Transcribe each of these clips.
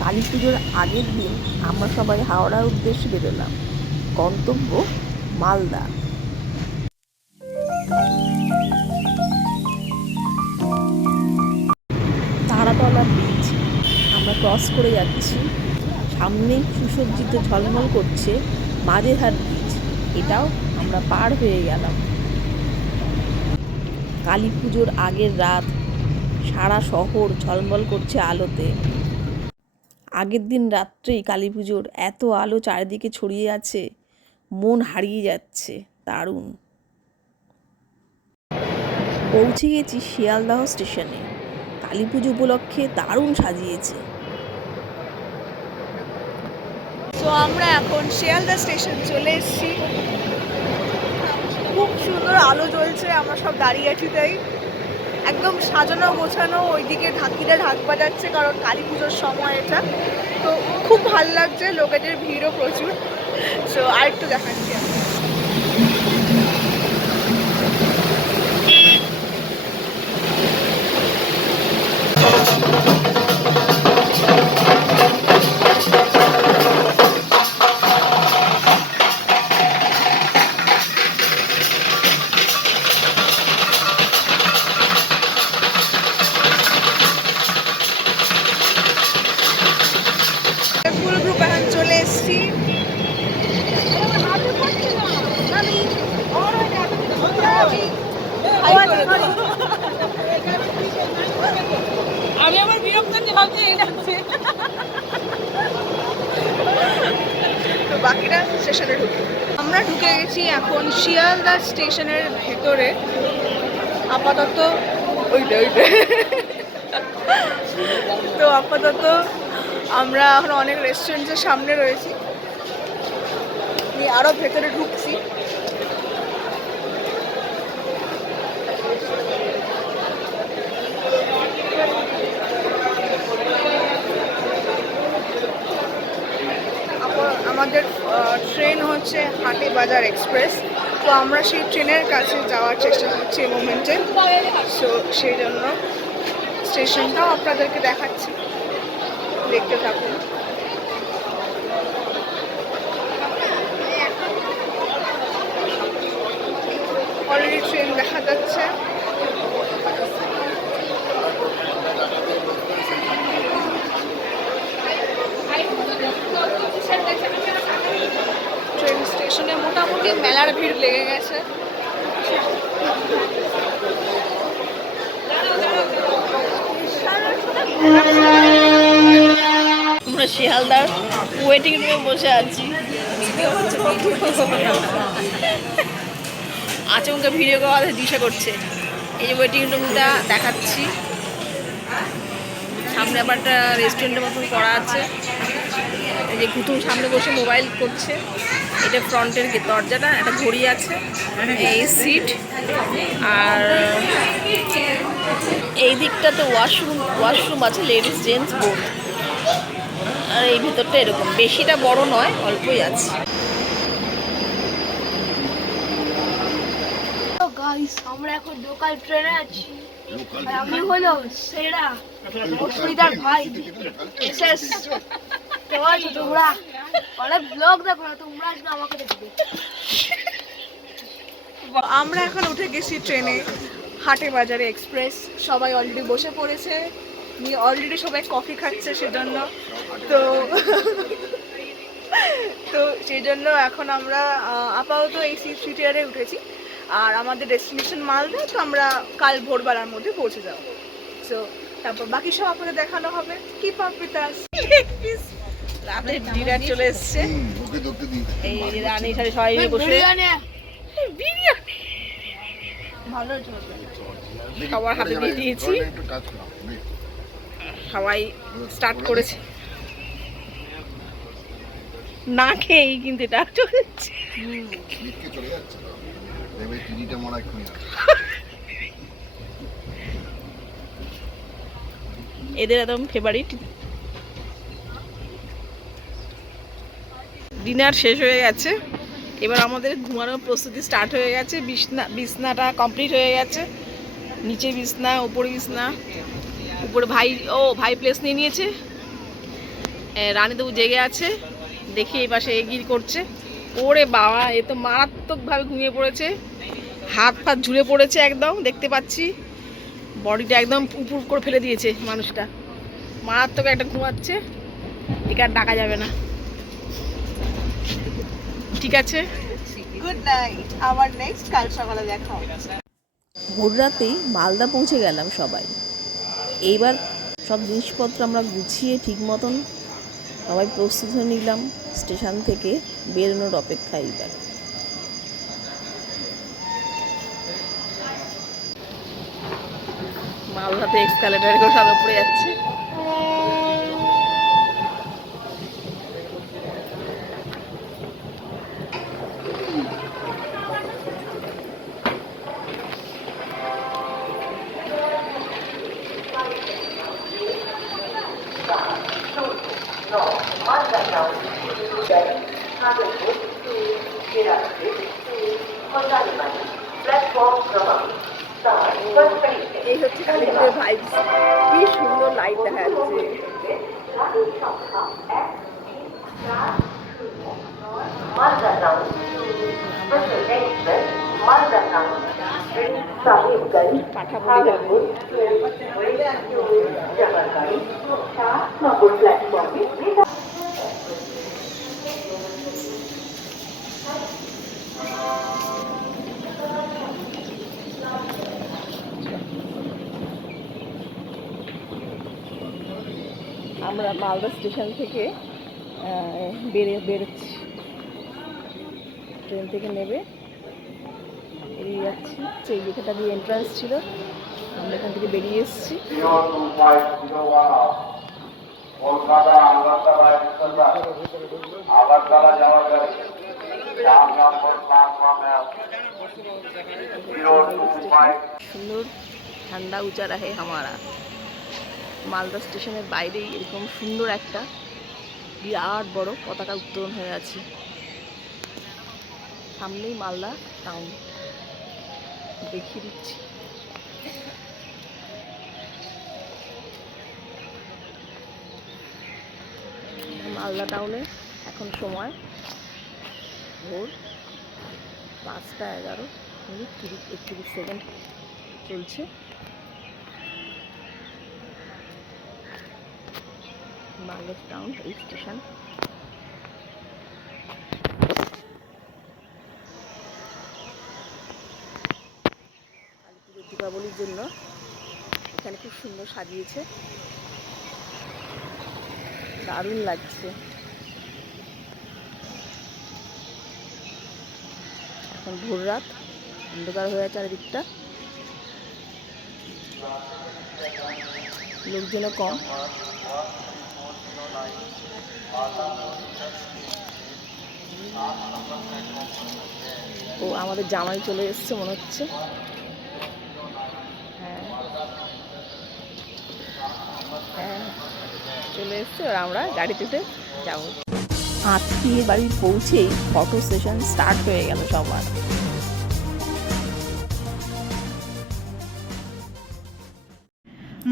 কালী পুজোর আগের দিন আমরা সবাই হাওড়ার উদ্দেশ্যে বেরোলাম। গন্তব্য মালদা। তারাতলা ব্রিজ আমরা ক্রস করে যাচ্ছি। সামনেই সুসজ্জিত ঝলমল করছে মাঝেরহাট ব্রিজ, এটাও আমরা পার হয়ে গেলাম। কালী পুজোর আগের রাত, সারা শহর ঝলমল করছে আলোতে। আগের দিন রাত্রেই কালী পুজোর এত আলো চারিদিকে ছড়িয়ে আছে, মন হারিয়ে যাচ্ছে। দারুণ। পৌঁছে গেছি শিয়ালদাহ স্টেশনে। কালী পুজো উপলক্ষে দারুণ সাজিয়েছে। তো আমরা এখন শিয়ালদা স্টেশন চলে এসেছি। খুব সুন্দর আলো জ্বলছে, আমরা সব দাঁড়িয়ে আছি তাই। একদম সাজানো গোছানো, ওইদিকে ঢাকিরা ঢাক বাজাচ্ছে কারণ কালী পুজোর সময় এটা। তো খুব ভালো লাগছে, লোকেদের ভিড়ও প্রচুর। সো আরেকটু দেখাচ্ছি আমি। ফুল গ্রুপ এখন চলে এসেছি। আমি আমার বিরক্ত ভাবছি এই ডাকছে। তো বাকিরা স্টেশনে ঢুকে আমরা ঢুকে গেছি এখন শিয়ালদা স্টেশনের ভেতরে। আপাতত তো আপাতত আমরা এখন অনেক রেস্টুরেন্টের সামনে রয়েছি, আরো ভেতরে ঢুকছি। আমাদের ট্রেন হচ্ছে হাটিবাজার এক্সপ্রেস। তো আমরা সেই ট্রেনের কাছে যাওয়ার চেষ্টা করছি এই মোমেন্টে। সো সেই জন্য স্টেশনটাও আপনাদেরকে দেখাচ্ছি, দেখতে থাকুন। অলরেডি ট্রেন দেখা যাচ্ছে। ট্রেন স্টেশনে মোটামুটি মেলার ভিড় লেগে গেছে। আমরা শিয়ালদার ওয়েটিং রুমে বসে আছি। আচমকা ভিডিও করা দিশা করছে। এই যে ওয়েটিং রুমটা দেখাচ্ছি, সামনে আবার একটা রেস্টুরেন্টের মতন করা আছে। এই যে কুতুম সামনে বসে মোবাইল করছে। এটা ফ্রন্টের দরজাটা, একটা ঘড়ি আছে, এই সিট। আর এই দিকটাতে ওয়াশরুম আছে, লেডিস জেন্টস বোথ। আর এই ভিতরটা এরকম, বেশিটা বড় নয়, অল্পই আছে। আমরা এখন লোকাল ট্রেনে আছি। আমি হলো সেরা অসুবিধার ভাই এসএস। তোমরা অনেক ব্লগ দেখো না, তোমরা আমাকে দেখবে। আমরা এখন উঠে গেছি ট্রেনে, হাটিবাজারে এক্সপ্রেস। সবাই অলরেডি বসে পড়েছে, অলরেডি সবাই কফি খাচ্ছে সেজন্য। তো তো সেই জন্য এখন আমরা আপাতত এই থ্রি টিয়ারে উঠেছি। আর আমাদের ডেস্টিনেশন মালদা। তো আমরা কাল ভোরবেলার মধ্যে পৌঁছে যাবো। সো তারপর বাকি সব আপনাদের দেখানো হবে। Keep up with us. রাতের ডিনার চলে এসছে। এই রানী সাথে সবাই মিলে বসে বিরিয়ানি ভালো চলবে। সবার হাতে দিয়ে দিয়েছি, সবাই স্টার্ট করেছে। না খেয়েই কিন্তু এটা চলছে। এদের একদম ফেভারিট। ডিনার শেষ হয়ে গেছে, এবার আমাদের ঘুমানোর প্রস্তুতি স্টার্ট হয়ে গেছে। বিছনাটা কমপ্লিট হয়ে গেছে। নিচে বিছনা, উপরে বিছনা। উপরে ভাই প্লেস নিয়ে নিয়েছে। রানীদেবু জেগে আছে, দেখি এই পাশে এগিয়ে করছে। ওরে বাবা, এ তো মারাত্মকভাবে ঘুমিয়ে পড়েছে, হাত ফাত ঝুলে পড়েছে একদম, দেখতে পাচ্ছি বডিটা একদম উপুর করে ফেলে দিয়েছে মানুষটা, মারাত্মক একটা ঘুমাচ্ছে। একে আর ডাকা যাবে না, ঠিক আছে, গুড নাইট, আবার নেক্সট কাল সকালে দেখা হবে। ভোর রাতেই মালদা পৌঁছে গেলাম সবাই। এইবার সব জিনিসপত্র আমরা গুছিয়ে ঠিক মতন সবাই প্রস্তুত হয়ে নিলাম স্টেশন থেকে বেরোনোর অপেক্ষায়। এইবার মালদাতে এক্সকালেটারে করে সাদা পড়ে যাচ্ছে। এই হচ্ছে কালীপুরের ভাইবস, কি সুন্দর লাইট দেখা যাচ্ছে। পাঠাবলি হবে। আমরা মালদা স্টেশন থেকে বেরোচ্ছি, ট্রেন থেকে নেবে বেরিয়ে যাচ্ছি। সেই যেখানটা দিয়ে এন্ট্রান্স ছিল, আমরা এখান থেকে বেরিয়ে এসেছি। সুন্দর ঠান্ডা উঁচা রাহে হামারা। মালদা স্টেশনের বাইরেই এরকম সুন্দর একটা বিরাট বড় পতাকা উত্তোলন হয়ে আছে। সামনেই মালদা টাউন, দেখিয়ে দিচ্ছি। মালদা টাউনে এখন সময় ভোর 5:11:31 চলছে। মালদা টাউন এই স্টেশন। কালীপুজোর দীপাবলির জন্য এখানে খুব সুন্দর সাজিয়েছে, দারুণ লাগছে। এখন ভোর রাত, অন্ধকার হয়ে আছে চারিদিকটা, লোকজনও কম। ও আমাদের জামাই চলে এসছে মনে হচ্ছে। হ্যাঁ হ্যাঁ, চলে এসছে, আর আমরা গাড়িতে যাবো। আত্মীয় বাড়ি পৌঁছেই ফটো সেশন স্টার্ট হয়ে গেল সবার।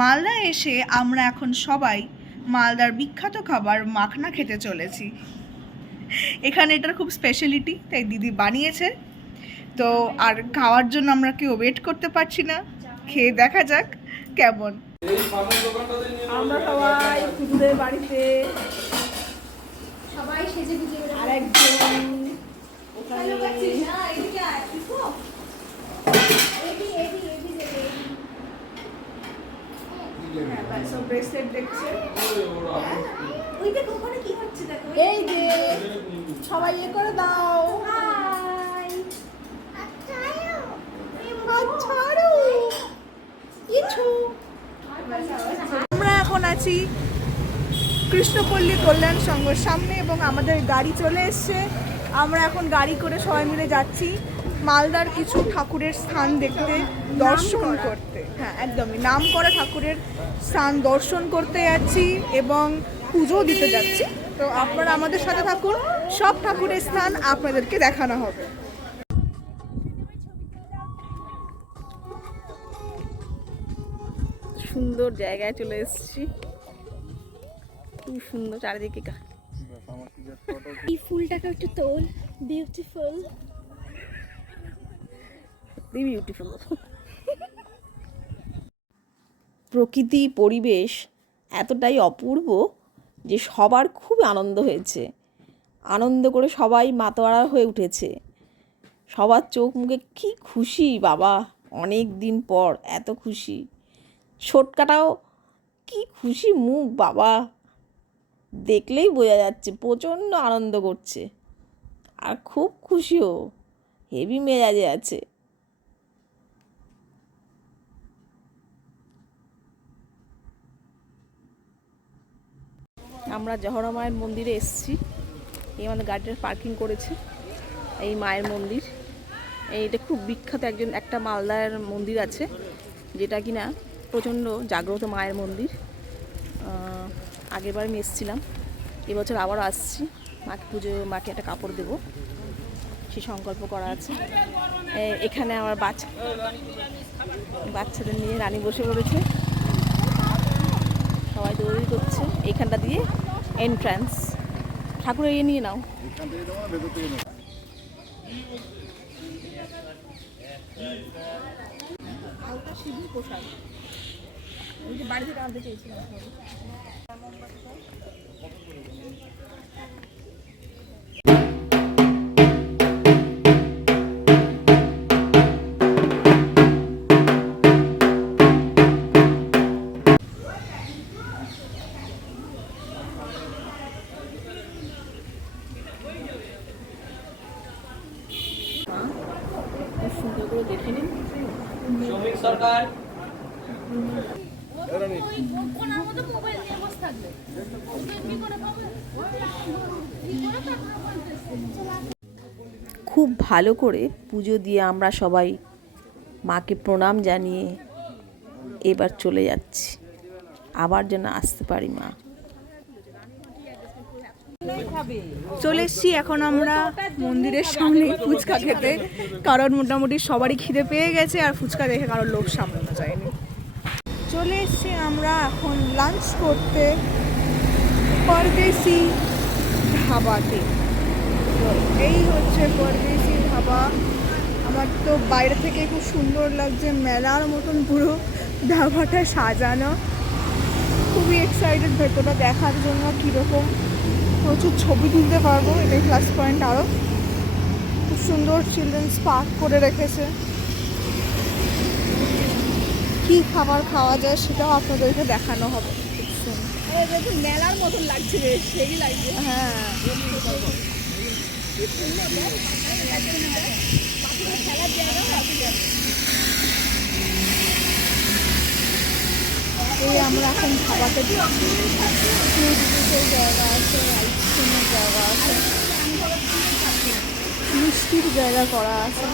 মালদা এসে আমরা এখন সবাই মালদার বিখ্যাত খাবার মাখনা খেতে চলেছি। এখানে এটার খুব স্পেশালিটি, তাই দিদি বানিয়েছে। তো আর খাওয়ার জন্য আমরা কেউ ওয়েট করতে পারছি না, খেয়ে দেখা যাক কেমন। আমরা সবাই পুজোদের বাড়িতে, সবাই সেজে গুজে আরেকজন এই যে সবাই এ করে দাও। আমরা এখন আছি কৃষ্ণপল্লী কল্যাণ সংঘর সামনে এবং আমাদের গাড়ি চলে এসছে। আমরা এখন গাড়ি করে সবাই মিলে যাচ্ছি মালদার কিছু ঠাকুরের স্থান দেখতে, দর্শন করতে। হ্যাঁ, একদমই নাম করা ঠাকুরের স্থান দর্শন করতে যাচ্ছি এবং পুজো দিতে যাচ্ছি। তো আপনারা আমাদের সাথে থাকুন, সব ঠাকুরের স্থান আপনাদেরকে দেখানো হবে। সুন্দর জায়গায় চলে এসেছি। খুব সুন্দর চারিদিকে। এই ফুলটাকে একটু তোল, বিউটিফুল। বিউটিফুল। প্রকৃতি পরিবেশ এতটাই অপূর্ব যে সবার খুব আনন্দ হয়েছে। আনন্দ করে সবাই মাতোয়ারা হয়ে উঠেছে। সবার চোখ মুখে কি খুশি বাবা, অনেক দিন পর এত খুশি। ছোটকাটাও কি খুশি মুখ বাবা, দেখলেই বোঝা যাচ্ছে প্রচণ্ড আনন্দ করছে আর খুব খুশিও, হেভি মেজাজে আছে। আমরা জহরা মায়ের মন্দিরে এসেছি। এই আমাদের গাড়িটা পার্কিং করেছে। এই মায়ের মন্দির, এইটা খুব বিখ্যাত একটা মালদার মন্দির আছে, যেটা কিনা প্রচণ্ড জাগ্রত মায়ের মন্দির। আগেরবার আমি এসেছিলাম, এবছর আবারও আসছি। মাকে একটা কাপড় দেবো, সে সংকল্প করা আছে। এখানে আমার বাচ্চাদের নিয়ে রানী বসে পড়েছে, সবাই দৌড়ি করছে। এইখানটা দিয়ে এন্ট্রান্স। ঠাকুর এগিয়ে নিয়ে নাও। শিবুর প্রসাদ বাড়ি থেকে আনতে চেয়েছিলাম। সুন্দর করে দেখে নিন। শ্রমিক সরকার খুব ভালো করে পুজো দিয়ে আমরা সবাই মাকে প্রণাম জানিয়ে এবার চলে যাচ্ছি, আবার যেন আসতে পারি মা। চলে এসছি এখন আমরা মন্দিরের সামনে ফুচকা খেতে, কারণ মোটামুটি সবারই খিদে পেয়ে গেছে আর ফুচকা দেখে কারোর লোভ সামলানো যায়নি। চলে এসছি আমরা এখন লাঞ্চ করতে পরদেশি ধাবাতে। তো এই হচ্ছে পরদেশি ধাবা। আমার তো বাইরে থেকে খুব সুন্দর লাগছে, মেলার মতন পুরো ধাবাটা সাজানো। খুবই এক্সাইটেড ভেতরটা দেখার জন্য কীরকম। প্রচুর ছবি তুলতে পারবো, এটাই প্লাস পয়েন্ট। আরও খুব সুন্দর চিলড্রেন্স পার্ক করে রেখেছে। কী খাবার খাওয়া যায় সেটাও আপনাদেরকে দেখানো হবে। মেলার মতন লাগছে, সেই লাগছে। হ্যাঁ, এই আমরা এখন খাবাতে জায়গা আছে, আইসক্রিমের জায়গা আছে, মিষ্টির জায়গা করা আছে।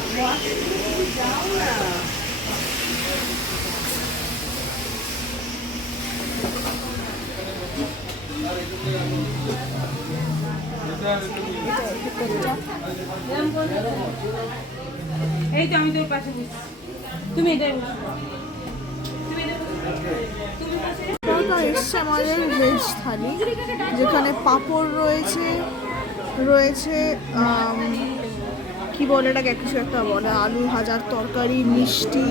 এই তো আমি তোর পাশে বসছি, তুমি এটাই বসো। এসছে আমাদের ভেজ থালি, যেখানে পাঁপড় রয়েছে, কি বলে এটাকে, কিছু একটা বলে, আলু ভাজার তরকারি, মিষ্টি,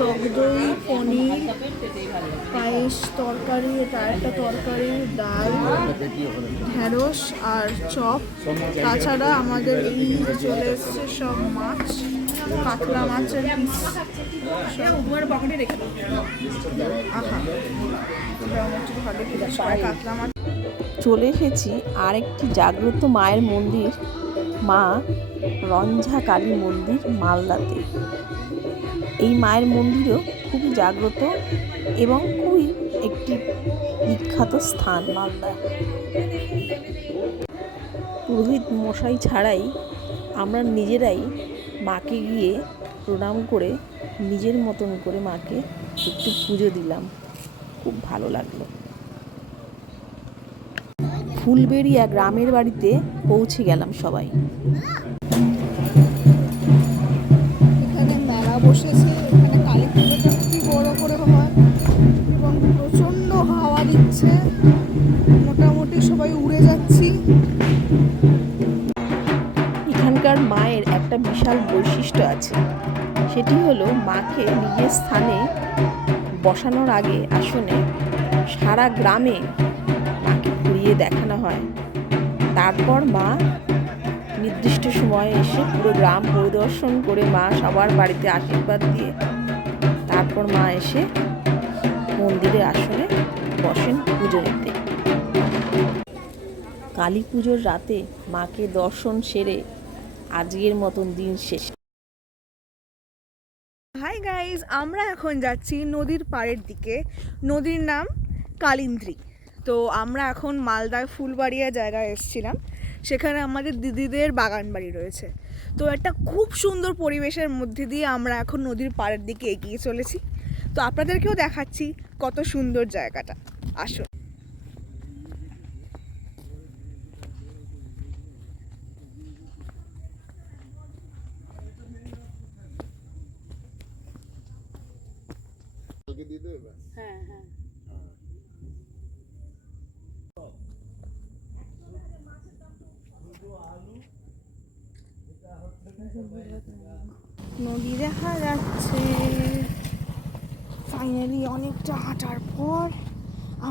টক দই, পনির, পায়েস, তরকারি, এটা একটা তরকারি, ডাল, ঢেঁড়স আর চপ। তাছাড়া আমাদের এই চলে এসছে সব মাছ, কাতলা মাছের পিস। কাতলা মাছ। চলে এসেছি আরেকটি জাগ্রত মায়ের মন্দির, মা রঞ্ঝা কালী মন্দির, মালদাতে। এই মায়ের মন্দিরও খুবই জাগ্রত এবং খুবই একটি বিখ্যাত স্থান মালদা। পুরোহিত মশাই ছাড়াই আমরা নিজেরাই মাকে গিয়ে প্রণাম করে নিজের মতন করে মাকে একটু পুজো দিলাম, খুব ভালো লাগলো। ফুলবেড়িয়া গ্রামের বাড়িতে পৌঁছে গেলাম সবাই। এখানে মেলা বসেছে, এখানে কালী পুজোটা কি বড় করে হয় এবং প্রচণ্ড হাওয়া দিচ্ছে। মোটামুটি মোটামুটি সবাই উড়ে যাচ্ছি। এখানকার মায়ের একটা বিশাল বৈশিষ্ট্য আছে, সেটি হলো মাকে নিজের স্থানে বসানোর আগে আসনে সারা গ্রামে মাকে ঘুরিয়ে দেখানো হয়। তারপর মা নির্দিষ্ট সময়ে এসে পুরো গ্রাম পরিদর্শন করে মা সবার বাড়িতে আশীর্বাদ দিয়ে তারপর মা এসে মন্দিরে আসনে বসেন পুজো নিতে। কালী পুজোর রাতে মাকে দর্শন সেরে আজকের মতন দিন শেষ। হাই গাইজ, আমরা এখন যাচ্ছি নদীর পাড়ের দিকে। নদীর নাম কালিন্দ্রী। তো আমরা এখন মালদার ফুলবাড়িয়া জায়গায় এসেছিলাম, সেখানে আমাদের দিদিদের বাগান বাড়ি রয়েছে। তো একটা খুব সুন্দর পরিবেশের মধ্যে দিয়ে আমরা এখন নদীর পাড়ের দিকে এগিয়ে চলেছি। তো আপনাদেরকেও দেখাচ্ছি কত সুন্দর জায়গাটা, আসুন। নদী দেখা যাচ্ছে। ফাইনালি অনেকটা হাঁটার পর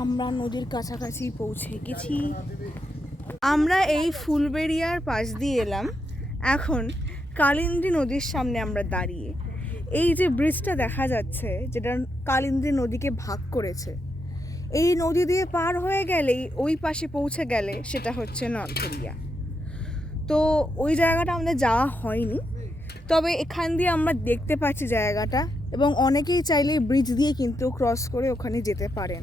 আমরা নদীর কাছাকাছি পৌঁছে গেছি। আমরা এই ফুলবেড়িয়ার পাশ দিয়ে এলাম, এখন কালিন্দী নদীর সামনে আমরা দাঁড়িয়ে। এই যে ব্রিজটা দেখা যাচ্ছে, যেটা কালিন্দী নদীকে ভাগ করেছে, এই নদী দিয়ে পার হয়ে গেলেই ওই পাশে পৌঁছে গেলে সেটা হচ্ছে নলথরিয়া। তো ওই জায়গাটা আমাদের যাওয়া হয়নি, তবে এখান দিয়ে আমরা দেখতে পাচ্ছি জায়গাটা, এবং অনেকেই চাইলে ব্রিজ দিয়ে কিন্তু ক্রস করে ওখানে যেতে পারেন।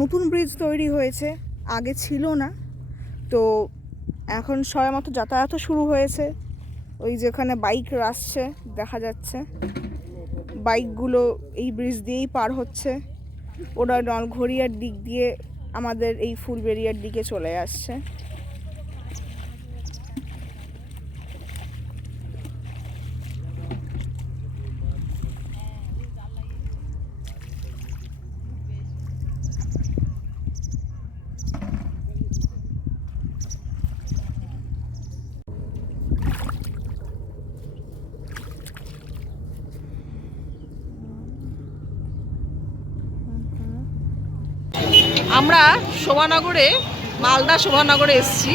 নতুন ব্রিজ তৈরি হয়েছে, আগে ছিল না। তো এখন সবাই মতো যাতায়াতও শুরু হয়েছে। ওই যেখানে বাইক আসছে দেখা যাচ্ছে, বাইকগুলো এই ব্রিজ দিয়েই পার হচ্ছে। ওরা নলঘরিয়ার দিক দিয়ে আমাদের এই ফুলবেড়িয়ার দিকে চলে আসছে। আমরা শোভানগরে, মালদা শোভানগরে এসেছি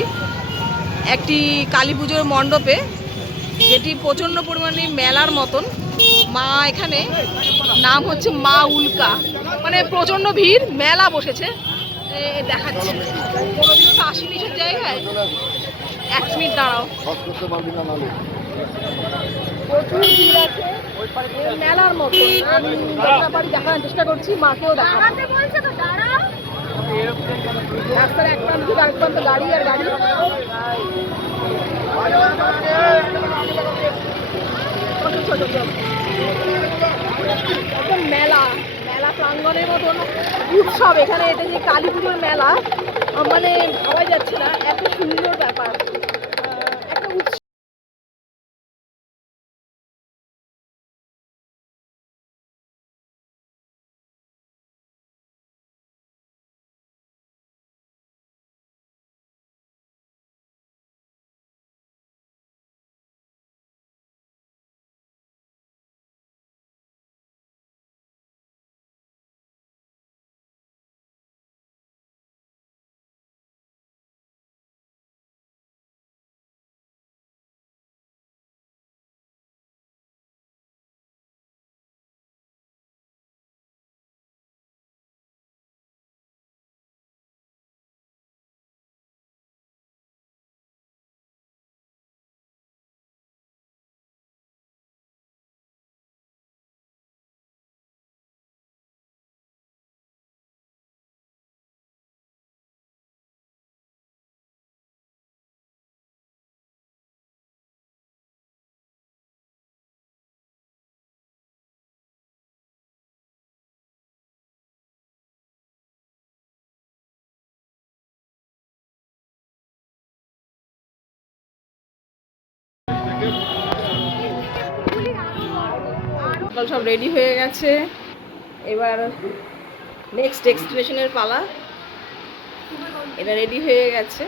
একটি কালী পুজোর মণ্ডপে, যেটি প্রচণ্ড পরিমাণে মেলার মতন। মা এখানে নাম হচ্ছে মা উল্কা, মানে প্রচণ্ড ভিড়, মেলা বসেছে। দেখাচ্ছি, কোনোদিনও তো আসিনি সব জায়গায়। 1 মিনিট দাঁড়াও, প্রচুর ভিড় আছে মেলার মতন। আমি দেখানোর চেষ্টা করছি, মাকেও দেখাবো। রাস্তার এক প্রান্ত থেকে আরেক প্রান্ত গাড়ি আর গাড়ি। একদম মেলা, মেলা প্রাঙ্গণের মতন উৎসব এখানে। এটা যে কালী পুজোর মেলা, মানে ভাবা যাচ্ছে না, এত সুন্দর ব্যাপার, একটা উৎসব। সব রেডি হয়ে গেছে, এবার নেক্সট এক্সপ্রেশনের পালা। এটা রেডি হয়ে গেছে।